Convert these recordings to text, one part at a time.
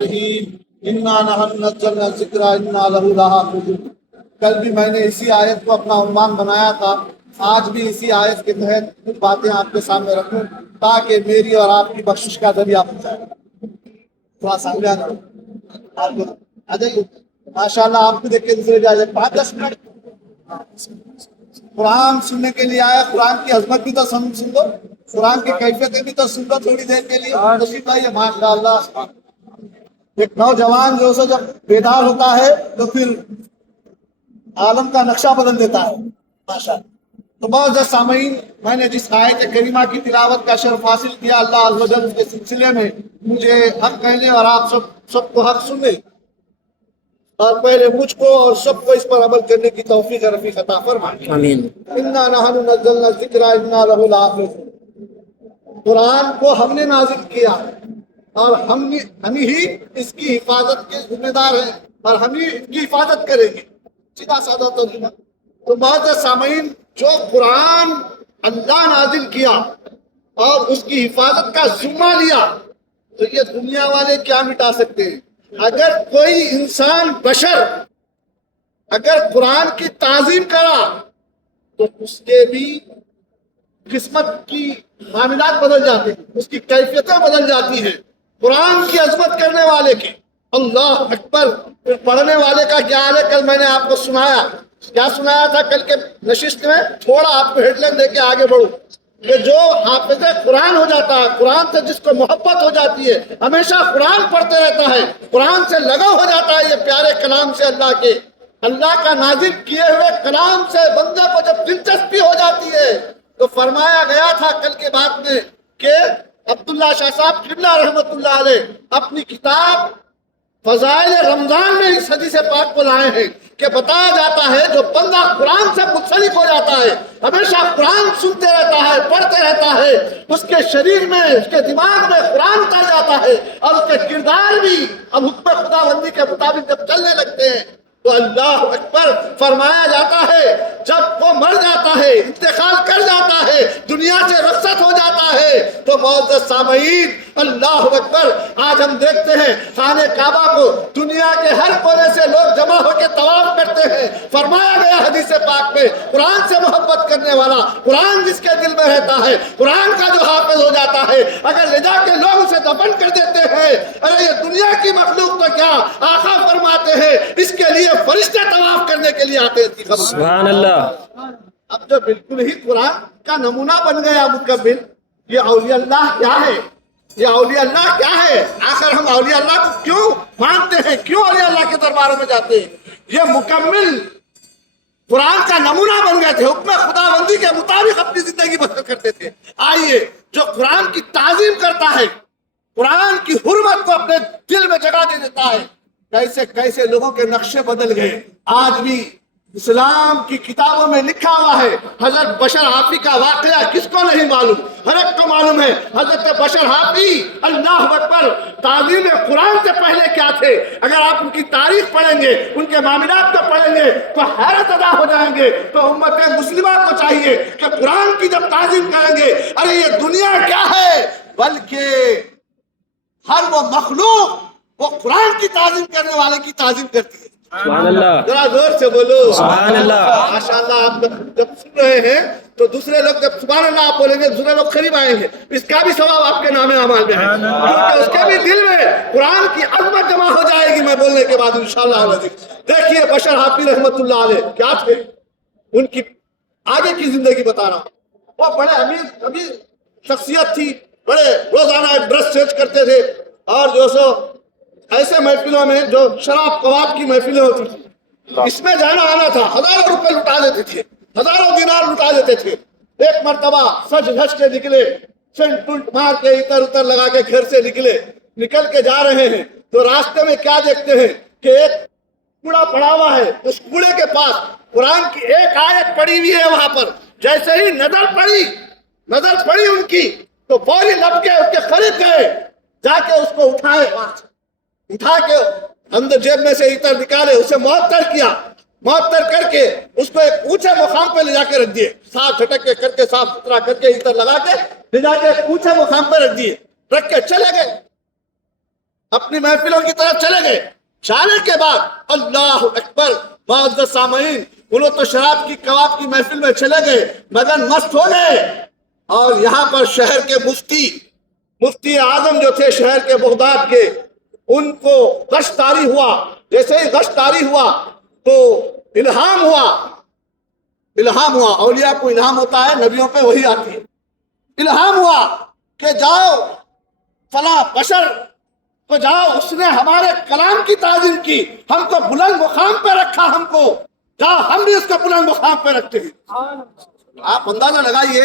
انا نحن نزلنا الذکر انا لہ لحافظون۔ کل بھی میں نے اسی آیت کو اپنا عنوان بنایا تھا، آج بھی اسی آیت کے تحت کچھ باتیں آپ کے سامنے رکھوں تاکہ میری اور آپ کی بخشش کا ذریعہ بن جائے۔ تھوڑا سامنے آپ آ جائیے، ماشاء اللہ آپ کو دیکھ کے دوسرے جا جائے 5-10 منٹ قرآن سننے کے لیے آیا۔ قرآن کی عظمت بھی تو سن لو، قرآن کی کیفیتیں بھی تو سن لو تھوڑی دیر کے لیے۔ نصیب بھائی ماشاء اللہ، ایک نوجوان جو سو جب بیدار ہوتا ہے تو پھر عالم کا نقشہ بدل دیتا ہے ماشاء اللہ۔ تو بہت سے سامعین، میں نے جس آیت کریمہ کی تلاوت کا شرف حاصل کیا، اللہ عز و جل کے سلسلے میں مجھے حق کہنے اور آپ سب کو حق سننے، اور پہلے مجھ کو اور سب کو اس پر عمل کرنے کی توفیق رفیق عطا فرمائے، آمین۔ انا نحن نزلنا الذکر انا لہ لحافظون۔ قرآن کو ہم نے نازل کیا اور ہم ہی اس کی حفاظت کے ذمہ دار ہیں اور ہم ہی اس کی حفاظت کریں گے، سیدھا سادہ ترجمہ۔ تو بہت سے سامعین، جو قرآن اللہ نازل کیا اور اس کی حفاظت کا ذمہ لیا، تو یہ دنیا والے کیا مٹا سکتے ہیں؟ اگر کوئی انسان بشر اگر قرآن کی تعظیم کرا تو اس کے بھی قسمت کی معاملات بدل جاتے ہیں، اس کی کیفیتیں بدل جاتی ہیں۔ قرآن کی عظمت کرنے والے کی اللہ اکبر، پھر پڑھنے والے کا کیا حال ہے؟ کل میں نے آپ کو کیا سنایا تھا کل کے نشست میں؟ تھوڑا آپ کو ہیڈ لائن دے کے آگے بڑھوں کہ جو حافظ قرآن ہو جاتا ہے، قرآن سے جس کو محبت ہو جاتی ہے، ہمیشہ قرآن پڑھتے رہتا ہے، قرآن سے لگاؤ ہو جاتا ہے یہ پیارے کلام سے، اللہ کا نازل کیے ہوئے کلام سے بندے کو جب دلچسپی ہو جاتی ہے تو فرمایا گیا تھا کل کے بعد میں کہ عبداللہ شاہ صاحب قبلہ رحمۃ اللہ علیہ اپنی کتاب فضائل رمضان میں اس حدیث پاک کو لائے ہیں کہ بتایا جاتا ہے جو بندہ قرآن سے منسلک ہو جاتا ہے، ہمیشہ قرآن سنتے رہتا ہے، پڑھتے رہتا ہے، اس کے شریر میں، اس کے دماغ میں قرآن اتر جاتا ہے اور اس کے کردار بھی اب حکم خدا بندی کے مطابق جب چلنے لگتے ہیں تو اللہ اکبر، فرمایا جاتا ہے جب وہ مر جاتا ہے، انتقال کر جاتا ہے، دنیا سے رخصت ہو جاتا ہے تو معزز سامعین اللہ اکبر، آج ہم دیکھتے ہیں خانہ کعبہ کو دنیا کے ہر کونے سے لوگ جمع ہو کے طواف کرتے ہیں۔ فرمایا گیا حدیث پاک میں، قرآن سے محبت کرنے والا، قرآن جس کے دل میں رہتا ہے، قرآن کا جو حافظ ہو جاتا ہے، اگر لے جا کے لوگ اسے دفن کر دیتے ہیں، ارے یہ دنیا کی مخلوق تو کیا، آقا فرماتے ہیں اس کے لیے فرشتے طواف کرنے کے لیے آتے تھے۔ سبحان اللہ۔ اب جو بالکل ہی قرآن کا نمونہ بن گیا مکمل، یہ اولیاء اللہ کیا ہے؟ یہ اولیاء اللہ کیا ہے؟ آخر ہم اولیاء اللہ کو کیوں مانتے ہیں؟ کیوں اولیاء اللہ کے درباروں میں جاتے ہیں؟ یہ مکمل قرآن کا نمونہ بن گئے تھے، حکم خدا بندی کے مطابق اپنی زندگی بسر کرتے تھے۔ آئیے، جو قرآن کی تعظیم کرتا ہے، قرآن کی حرمت کو اپنے دل میں جگہ دے دیتا ہے، کیسے کیسے لوگوں کے نقشے بدل گئے۔ آج بھی اسلام کی کتابوں میں لکھا ہوا ہے، حضرت بشر حافی کا واقعہ کس کو نہیں معلوم؟ ہر ایک کو معلوم ہے۔ حضرت بشر حافی اللہ اکبر تعظیم قرآن سے پہلے کیا تھے؟ اگر آپ ان کی تاریخ پڑھیں گے، ان کے معاملات کو پڑھیں گے تو حیرت زدہ ہو جائیں گے۔ تو امت مسلمہ کو چاہیے کہ قرآن کی جب تعظیم کریں گے، ارے یہ دنیا کیا ہے، بلکہ ہر وہ مخلوق وہ قرآن کی تعظیم کرنے والے کی تعظیم کرتی ہے۔ سبحان اللہ، ذرا زور سے بولو سبحان اللہ۔ ماشاءاللہ۔ آپ جب سن رہے ہیں تو دوسرے لوگ جب سبحان اللہ آپ بولیں گے، دوسرے لوگ قریب آئیں گے، اس کا بھی ثواب آپ کے نام اعمال میں ہے، کیونکہ اس کے بھی دل میں قرآن کی عظمت جمع ہو جائے گی میں بولنے کے بعد انشاءاللہ۔ دیکھیے بشر حافی رحمت اللہ علیہ کیا تھے، ان کی آگے کی زندگی بتا رہا ہوں۔ وہ بڑے امیر شخصیت تھی، بڑے روزانہ برش چینج کرتے تھے، اور جو سو ایسے محفلوں میں جو شراب کباب کی محفلیں ہوتی تھی، اس میں جانا آنا تھا، ہزاروں روپے لٹا دیتے تھے، ہزاروں دینار لٹا دیتے تھے۔ ایک مرتبہ سج دھج کے نکلے، سینٹ پنٹ مار کے اتر لگا کے گھر سے نکل کے جا رہے ہیں تو راستے میں کیا دیکھتے ہیں کہ ایک کوڑا پڑا ہوا ہے، اس کوڑے کے پاس قرآن کی ایک آیت پڑی ہوئی ہے۔ وہاں پر جیسے ہی نظر پڑی ان کی تو فوری لپ کے اس کے قریب گئے، جا کے اس کو اٹھا کے اندر جیب میں سے عطر نکالے، اسے معطر کیا، معطر کر کے اس کو ایک اونچے مقام پہ لے جا کے رکھ دیے، صاف جھٹک کے کر کے صاف ستھرا کر کے عطر لگا کے لے جا کے ایک اونچے مقام پہ رکھ دیے، رکھ کے چلے گئے۔ اپنی محفلوں کی طرف چلے گئے. جانے کے بعد اللہ اکبر معزز سامعین، وہ لوگ تو شراب کی کباب کی محفل میں چلے گئے مگر مست ہو گئے. اور یہاں پر شہر کے مفتی اعظم جو تھے شہر کے بغداد کے، ان کو غش طاری ہوا. جیسے ہی غش طاری ہوا تو الہام ہوا. اولیاء کو الہام ہوتا ہے، نبیوں پہ وہی آتی ہے. الہام ہوا کہ جاؤ فلاں بشر تو جاؤ، اس نے ہمارے کلام کی تعظیم کی، ہم کو بلند مقام پہ رکھا، ہم کو جاؤ ہم بھی اس کو بلند مقام پہ رکھتے ہیں. آپ اندازہ لگائیے،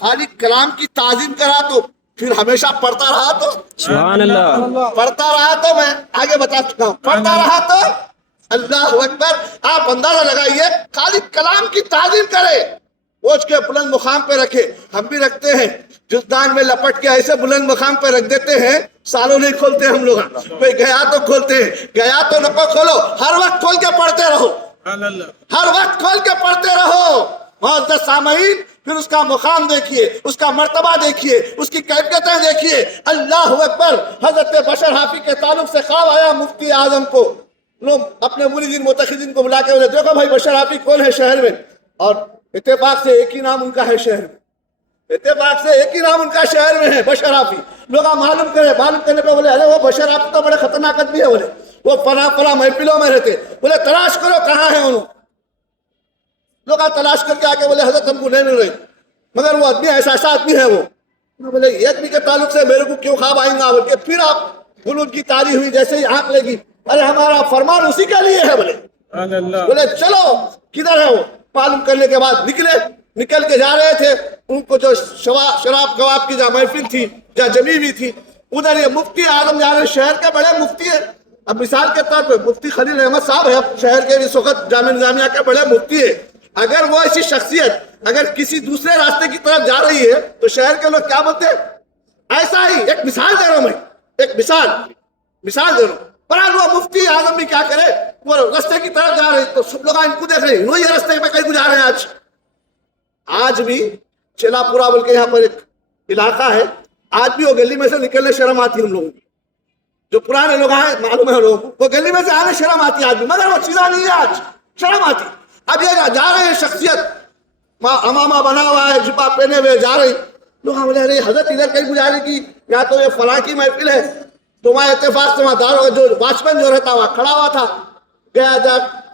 خالی کلام کی تعظیم کرا تو پھر ہمیشہ پڑھتا رہا تو سبحان اللہ. پڑھتا رہا تو میں آگے بتا چکا ہوں، پڑھتا رہا تو اللہ اکبر. آپ اندازہ لگائیے، خالی کلام کی تعظیم کرے، وہ اس کے بلند مقام پہ رکھے. ہم بھی رکھتے ہیں، جسدان میں لپٹ کے ایسے بلند مقام پہ رکھ دیتے ہیں، سالوں نہیں کھولتے ہم لوگ. کوئی گیا تو کھولتے ہیں، گیا تو نہ کھولو، ہر وقت کھول کے پڑھتے رہو، ہر وقت کھول کے پڑھتے رہو. معزز سامعین، پھر اس کا مقام دیکھیے، اس کا مرتبہ دیکھیے، اس کی کیفیتیں دیکھیے. اللہ اکبر. حضرت بشر حافی کے تعلق سے خواب آیا مفتی اعظم کو. لوگ اپنے مریدین متخذین کو بلا کے بولے دیکھو بھائی بشر حافی کون ہے شہر میں، اور اتفاق سے ایک ہی نام ان کا ہے شہر میں، اتفاق سے ایک ہی نام ان کا شہر میں ہے، بشر حافی. لوگ معلوم کرنے پہ بولے ارے وہ بشر حافی تو بڑے خطرناک آدمی ہے، بولے وہ فلاں محفلوں میں رہتے. بولے تلاش کرو کہاں ہے انہوں. لوگ تلاش کر کے آ کے بولے حضرت ہم کو نہیں مل رہی، مگر وہ آدمی ایسا آدمی ہے. وہ بولے یہ آدمی کے تعلق سے میرے کو کیوں خواب آئیں گا، بول کے پھر آپ بلند کی تاری ہوئی. جیسے ہی آنکھ لگی، ارے ہمارا فرمان اسی کے لیے ہے. بولے چلو کدھر ہے وہ. معلوم کرنے کے بعد نکل کے جا رہے تھے. ان کو جو شراب کباب کی جہاں محفل تھی، جہاں جمی ہوئی تھی، ادھر یہ مفتی اعظم جا رہے، شہر کے بڑے مفتی ہیں. اب مثال کے طور پہ مفتی خلیل احمد صاحب ہے شہر کے اس وقت جامعہ نظامیہ کے بڑے مفتی ہے. اگر وہ ایسی شخصیت اگر کسی دوسرے راستے کی طرف جا رہی ہے تو شہر کے لوگ کیا بولتے ہیں؟ ایسا ہی ایک مثال دے رہا ہوں، میں ایک مثال دے رہا ہوں. پر وہ مفتی اعظم بھی کیا کرے، وہ راستے کی طرف جا رہے تو سب لوگ ان کو دیکھ رہے ہیں، وہ یہ راستے پہ کہیں جا رہے ہیں. آج بھی چلا پورا بول کے یہاں پر ایک علاقہ ہے، آج بھی وہ گلی میں سے نکلنے شرم آتی ہے. ہم لوگوں کی جو پرانے لوگ ہیں معلوم ہے لوگوں کو، وہ گلی میں سے آنے شرم آتی ہے آج بھی، مگر وہ چیزاں نہیں ہے، آج شرم آتی. اب یہ جا رہے ہیں شخصیت امامہ بنا ہوا ہے، جبا پہنے ہوئے جا رہی. لوگ بولے ارے حضرت ادھر کہیں گزارے کی، یا تو یہ فلاں کی محفل ہے. تو وہاں اتفاق سے وہاں دار جو واچمین جو رہتا وہاں کھڑا ہوا تھا.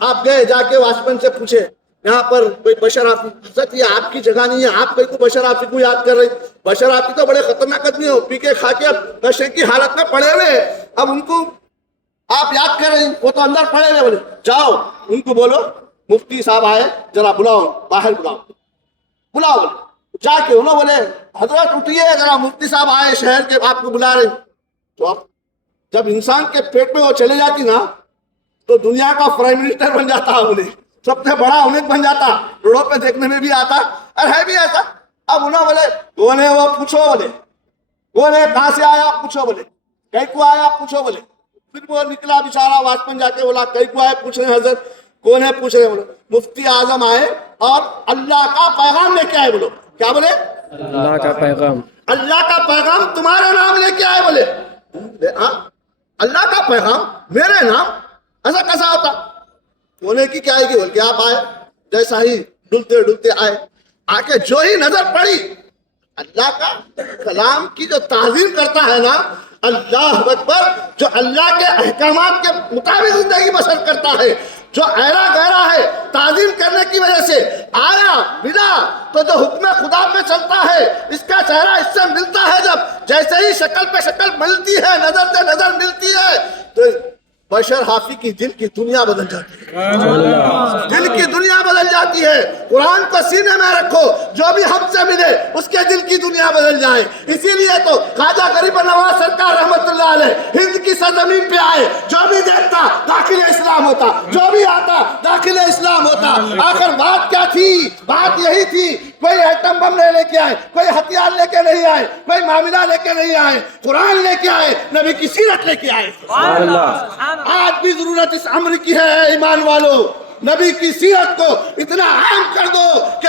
آپ گئے جا کے واچمین سے پوچھے یہاں پر کوئی بشر حافی. حضرت یہ آپ کی جگہ نہیں ہے، آپ کہیں کو بشر حافی کو یاد کر رہی. بشر حافی تو بڑے خطرناک آدمی ہو، پی کے کھا کے نشے کی حالت میں پڑے ہوئے، اب ان کو آپ یاد کر رہے ہیں، وہ تو اندر پڑے ہوئے. بولے جاؤ ان کو بولو مفتی صاحب آئے، ذرا بلاؤ، باہر بلاؤ. جا کے انہوں بولے حضرت اٹھیے، ذرا مفتی صاحب آئے شہر کے، آپ کو بلا رہے. تو اب جب انسان کے پیٹ میں وہ چلے جاتی نا تو دنیا کا پرائم منسٹر بن جاتا ہے، بولے سب سے بڑا انہیں بن جاتا، روڈوں پہ دیکھنے میں بھی آتا اور ہے بھی ایسا. اب انہوں بولے وہ پوچھو، بولے کہاں سے آیا پوچھو، بولے کہیں کو آیا پوچھو. بولے پھر وہ نکلا بیچارہ واچمین جا کے بولا کہیں کو آئے پوچھ رہے حضرت. کون ہے پوچھ رہے؟ بولو مفتی اعظم آئے اور اللہ کا پیغام لے کے آئے. بولو کیا بولے؟ اللہ کا پیغام. اللہ کا پیغام تمہارے نام لے کے آئے. بولے اللہ کا پیغام میرے نام، ایسا کیسا ہوتا؟ ہونے کی کیا ہے کہ بول کے آپ آئے، جیسا ہی ڈلتے ڈلتے آئے، آ کے جو ہی نظر پڑی اللہ کا کلام کی جو تعظیم کرتا ہے نا، اللہ اکبر، جو اللہ کے احکامات کے مطابق زندگی بسر کرتا ہے، جو ایرا گہرا ہے تعظیم کرنے کی وجہ سے آیا ملا، تو جو حکم خدا پہ چلتا ہے اس کا چہرہ اس سے ملتا ہے. جب جیسے ہی شکل پہ شکل ملتی ہے، نظر سے نظر ملتی ہے، تو بشر حافی کی دل کی دنیا بدل جاتی ہے، دل کی دنیا بدل جاتی ہے. قرآن کو سینے میں رکھو، جو بھی ہم سے ملے اس کے دل کی دنیا بدل جائے. اسی لیے تو خواجہ غریب نواز سرکار رحمت اللہ علیہ ہند کی سرزمین پہ آئے، جو بھی دیکھتا داخل اسلام ہوتا، جو بھی آتا داخل اسلام ہوتا. آخر بات کیا تھی؟ بات یہی تھی، کوئی ایٹم بم لے کے آئے، کوئی ہتھیار لے کے نہیں آئے، کوئی معاملہ لے کے نہیں آئے، قرآن لے کے آئے، نبی کی سیرت لے کے آئے. آج بھی ضرورت اس امر کی ہے ایمان والو، نبی کی سیرت کو اتنا عام کر دو کہ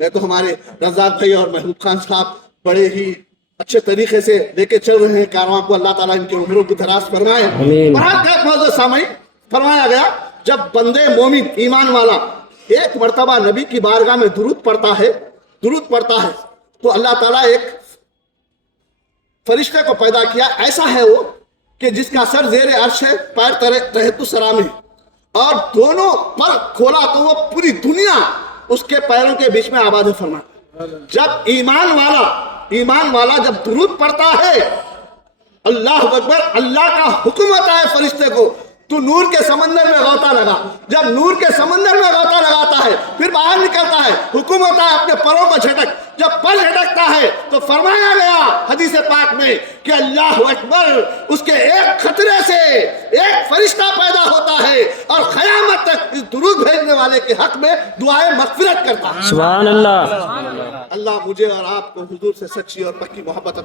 میں تو ہمارے رزاق بھائی اور محبوب خان صاحب بڑے ہی اچھے طریقے سے لے کے چل رہے ہیں کارواں کو، اللہ تعالیٰ ان کی عمروں کو دراز فرمائے۔ آمین۔ معزز سامعین، فرمایا گیا جب بندے مومن ایمان والا ایک مرتبہ نبی کی بارگاہ میں درود پڑتا ہے تو اللہ تعالیٰ ایک فرشتے کو پیدا کیا، ایسا ہے وہ کہ جس کا سر زیر عرش ہے، پیر تحت السرا میں، اور دونوں پر کھولا تو وہ پوری دنیا اس کے پیروں کے بیچ میں آباد ہے۔ فرمایا جب ایمان والا جب درود پڑتا ہے، اللہ اکبر، اللہ کا حکم ہوتا ہے فرشتے کو تو نور کے سمندر میں غوطہ لگا۔ جب نور کے سمندر میں غوطہ لگاتا ہے پھر باہر نکلتا ہے، حکم ہوتا ہے اپنے پروں کو جھٹک۔ جب پر جھٹکتا ہے تو فرمایا گیا حدیث پاک میں کہ اللہ اکبر، اس کے ایک خطرے سے ایک فرشتہ پیدا ہوتا ہے اور قیامت تک اس درود بھیجنے والے کے حق میں دعائیں مغفرت کرتا ہے۔ سبحان اللہ۔ اللہ مجھے اور آپ کو حضور سے سچی اور پکی محبت